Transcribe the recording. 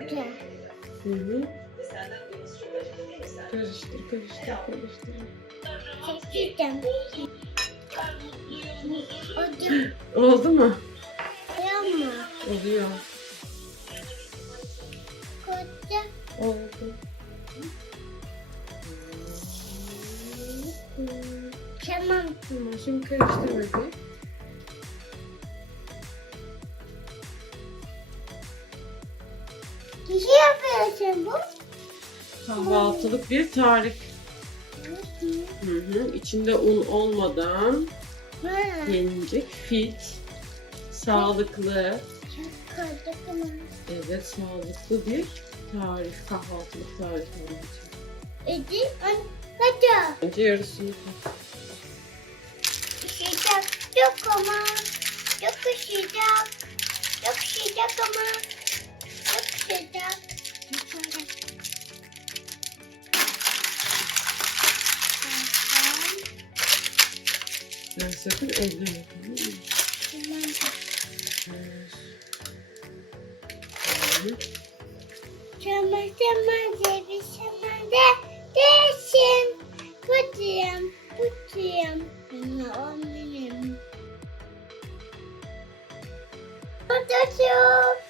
Güzel. Hı hı. Karıştır, karıştır, karıştır. Hocam Oldu mu? yapma. Oluyor. Koca. Oldu. Tamam. Tamam, şimdi karıştır bakayım. Bir şey yapıyorsun bu. Kahvaltılık bir tarif. Hı hı. İçinde un olmadan yenilecek fit, sağlıklı, evet sağlıklı bir tarif, kahvaltılık tarif olacak. Edi, hadi. Önce yarısını koy. Sıcak, çok ama. Çok sıcak. Sen sakın elleme tamam mı? Tamam. Hı. Çama çama cebi çama de değişim. Kutuyum, kutuyum. Bana o benim. Kutuyum. Tatam!